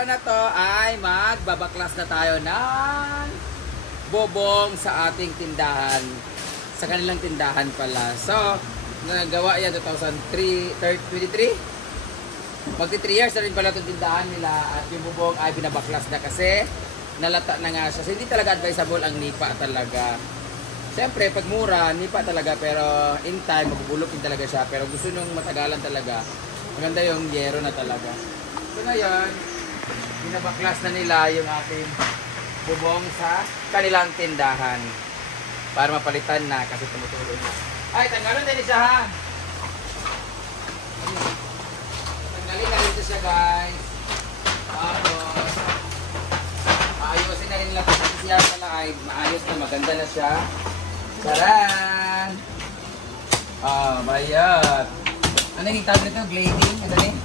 araw na to ay magbabaklas na tayo ng bobong sa ating tindahan. Sa kanilang tindahan pala. So, nagawa yan 2023. Magti 3 years na rin pala itong tindahan nila at yung bubong ay binabaklas na kasi nalata na nga siya. So, hindi talaga advisable ang nipa talaga. Siyempre, pag mura, nipa talaga pero in time, mabubulok din talaga siya. Pero gusto nung matagalan talaga, maganda yung yero na talaga. So ngayon, binabaklas na nila yung ating bubong sa kanilang tindahan para mapalitan na kasi tumutuloy na. Ay, tanggalin din siya ha! Tanggalin na rin siya guys. Tapos, ayusin na rin nila kasi siya pala ay maayos na maganda na siya. Taran! Bayat! Ano yung tawag nito? Glading? Ano rin?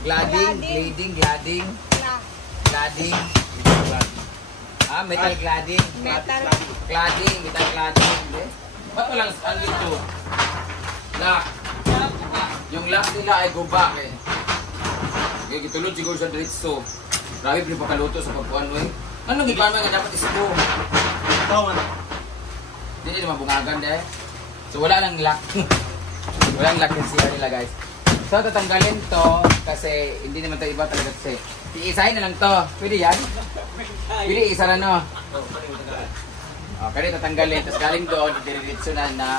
Gladding. Metal gladding. Metal gladding. Ba't walang ano ito? Lock. Yung lock nila ay gubak eh. Kaya gitulod siguro sa diretso. Grabe pinapakaluto sa pagpuan mo eh. Anong ipan mo nga dapat ispo? Tawan. Hindi naman bungagan dahil. So wala nang lock. Walang lock yung CR nila guys. So tatanggalin to kasi hindi naman to iba talaga kasi. Iisahin na lang to. Pwede yan? Pwede isa na no? Okay, tatanggalin. Tapos galing doon, diretso na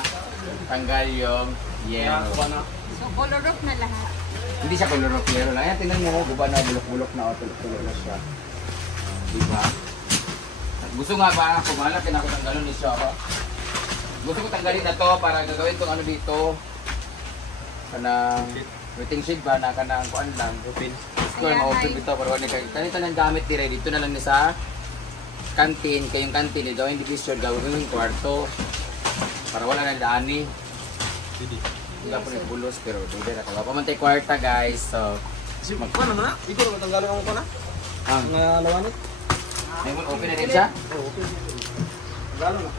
tanggal yung yellow. So color off na lahat. Hindi siya color of yellow lang. Ayan, tingnan mo, guba na, bulok-bulok na o, tulok-tulok na siya. Diba? Gusto nga ba, kumalap, pinakatanggalon ni siya ba? Gusto ko tanggalin na to para gagawin itong ano dito. Kanang waiting shade ba na kanang kuan lang. Open. Gusto ko ma-open ito para wala kayo. Kanito nang gamit dire dito na lang ni sa kantin. Kayong kantin ito, hindi division gawin yung kwarto. Para wala na daani. Hindi pa rin bulos pero hindi na talaga. Pamantay kwarta guys. So, ano na? Ikaw na matanggalin ako ko na? Ang lawanit? May open na rin siya? Oo, open. Galo na.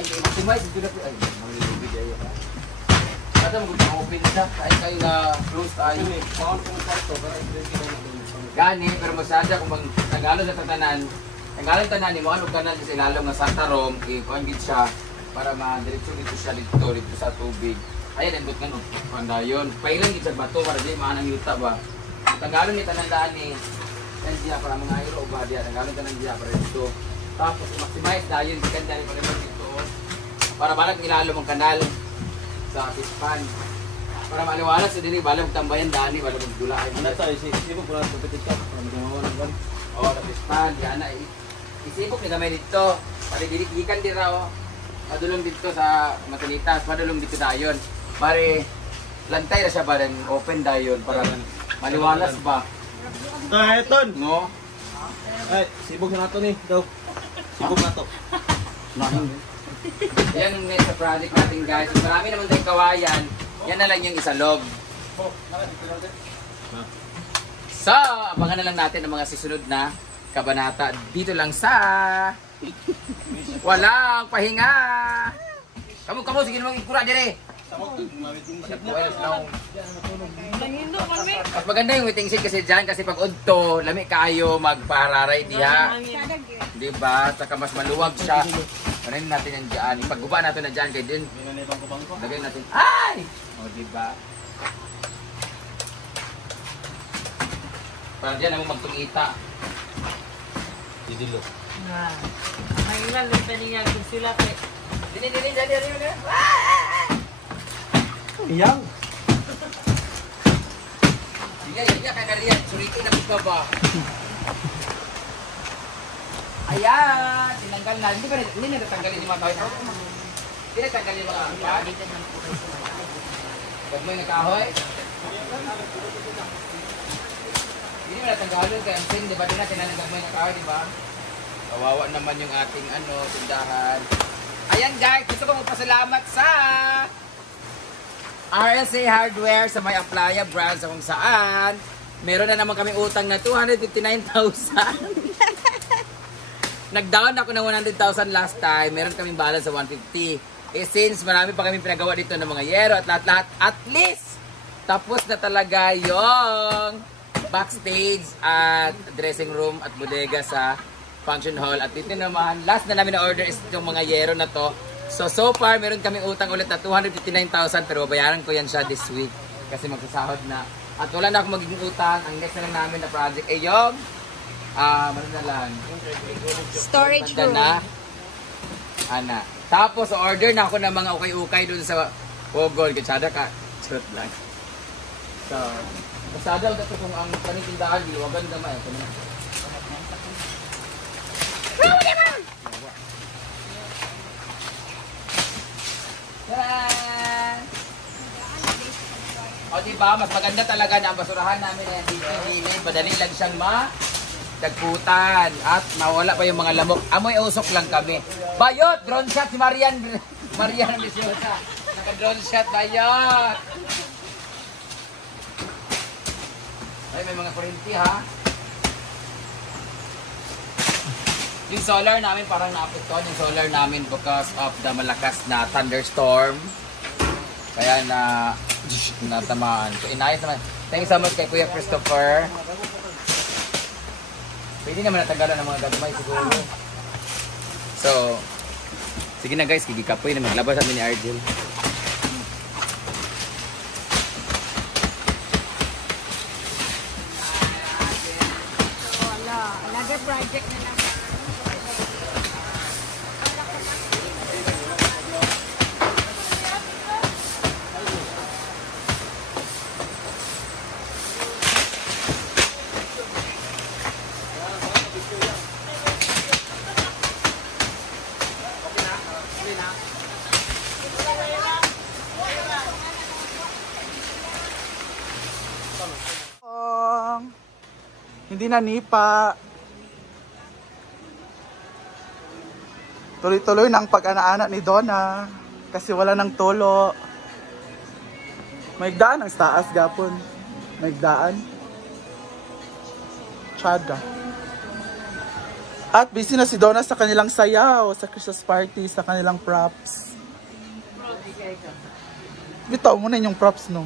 Optimize ito na po. Ay, mamilibig ayo. Kada mag-open siya. Kahit kayo na close tayo. Gani, pero masyadya kung mag-Tagalog na tatanan. Tagalog tanan ni mo, ano tanan sa ilalong nga sa tarong, i-convit siya para ma-diretso dito siya dito sa tubig. Ayan, endot nga no. Pandayon. Pailan dito sa bato para di maanang yuta ba. Tagalog ni tanan daan ni diya para mga hero ba diya. Tagalog tanan diya para dito. Tapos maximize dayon di kanda para dito. Para balag nilalom ang kanal sa pispan. Para maliwalas sa dili balag tambayan dani balag magdulaay. Ano tayo isipog ko na tupitit ka. Magawa ng gan. Oh, sa pispan diyan na isipog ni gamay dito. Para gikan di raw. Padulong dito sa matanitas, padulong dito dayon. Pare lantay na siya ba rin open dayon para maliwalas ba? Ton. No? Ay, sibog na nato ni. Daw. Sibog na to. Yan ang next project natin guys. Marami naman tayong kawayan. Yan na lang yung isalog. So, abangan na lang natin ang mga susunod na kabanata dito lang sa Walang Pahinga. Kamu, sige naman ikura dire. Mas maganda yung waiting shed kasi dyan kasi pag udto, lami kayo magpararay diha. Diba? Saka mas maluwag siya. Kanin natin yan dyan. Ipagguba natin na dyan kay din. Lagay natin. Ay! O diba? Para dyan naman magtungita. Didilo. May ilan lang niya sila kay. Dini. Iyang. Sige, kaya kariyan. Suriki na bisa ba? Ayan! Tinanggal na. Hindi na natanggalin yung mga kahoy. Hindi na tanggalin yung mga kahoy. Huwag mo yung kahoy. Hindi mo natanggalin kaya ang sin, di ba? Doon natin nananggal mo yung kahoy, di ba? Kawawa naman yung ating tindahan. Ayan guys, gusto ko magpasalamat sa RSA Hardware sa may Aplaya branch kung saan meron na naman kami utang na 259,000. Nag-down ako ng 100,000 last time. Meron kaming balance sa 150. Since marami pa kami pinagawa dito ng mga yero at lahat-lahat, at least tapos na talaga yung backstage at dressing room at bodega sa function hall. At dito naman, last na namin na order is itong mga yero na to. So far, meron kaming utang ulit na 259,000 pero bayaran ko yan siya this week kasi magsasahod na. At wala na akong magiging utang. Ang next na lang namin na project ay yung ano na lang? Storage Banda room. na. Ana. Tapos, order na ako ng mga ukay-ukay dun sa Pogol. Katsada ka. Charot lang. So, kasada ulit kung ang panitindahan, liwagan naman. Ito na. Tara! O diba, mas maganda talaga na ang basurahan namin ay hindi madali lang siyang dagputan at mawala pa yung mga lamok. Amoy usok lang kami. Bayot! Drone shot si Marian Ambiciosa. Naka-drone shot, bayot! Ay, may mga kurinti ha. Yung solar namin parang naapektuhan yung solar namin because of the malakas na thunderstorm. Kaya natamaan. So, inayos naman. Thank you so much kay Kuya Christopher. Pwede naman natanggalan ng mga gagmay siguro. So, sige na guys, kikikapoy na maglabas kami ni Argel. So, another project na naman. Hindi na nipa. Tuloy-tuloy na ang pag-ana-ana ni Donna kasi wala nang tulo. Maigdaan ang taas gapon. Maigdaan. Tsada. At busy na si Donna sa kanilang sayaw, sa Christmas party, sa kanilang props. Bitaw mo na yung props, no?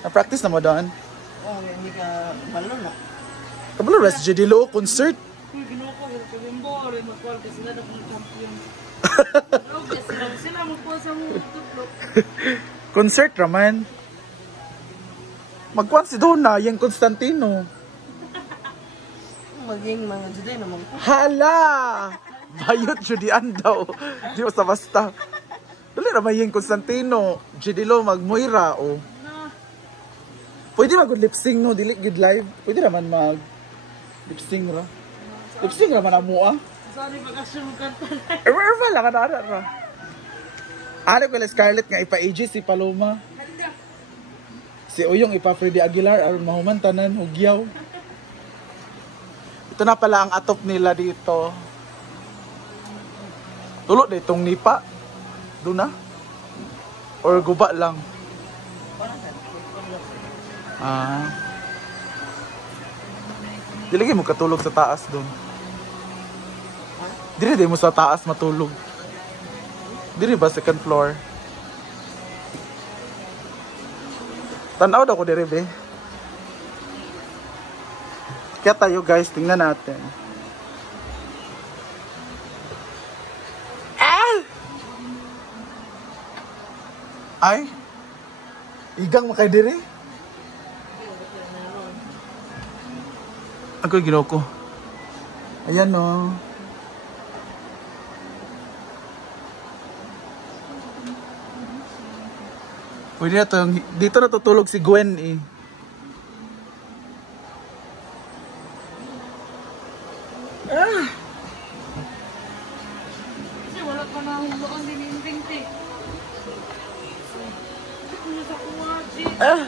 Na-practice na mo doon? Hindi ka malo na. Kabalo, Res Jedilo, concert. Uy, ginuko, yung bore, magkuhan ka sila na kung champion. Sila magkuhan sa mga tutlok. Concert raman. Magkuhan si Donna, yung Constantino. Maging mga juday naman ko. Hala! Bayot, Judian daw. Di ba sa basta. Dali naman yung Constantino. Jedilo, magmuira, oh. Pwede mag-lip-sync, no? Dili gid live. Pwede naman mag-lip-sync ra. Lip-sync raman ang mua. Sorry, mag-asya mo kanta na. Erva lang, kanara ra. Ano pala Scarlett nga ipa-AJ si Paloma. Si Uyong ipa-Freddy Aguilar, aron mahuman tanan, hugyaw. Ito na pala ang atop nila dito. Tulo na itong nipa. Doon na? Or guba lang? Dilagay mo katulog sa taas doon. Dili mo sa taas matulog. Dili ba second floor? Tanaw daw ko diri be. Kaya tayo guys, tingnan natin. Ay! Igang makay diri? Ako yung ginawa ko. Ayan o. Pwede na to. Dito natutulog si Gwen eh. Kasi wala ka na hulaan din yung tingti. Ano sa kuwaji? Ah.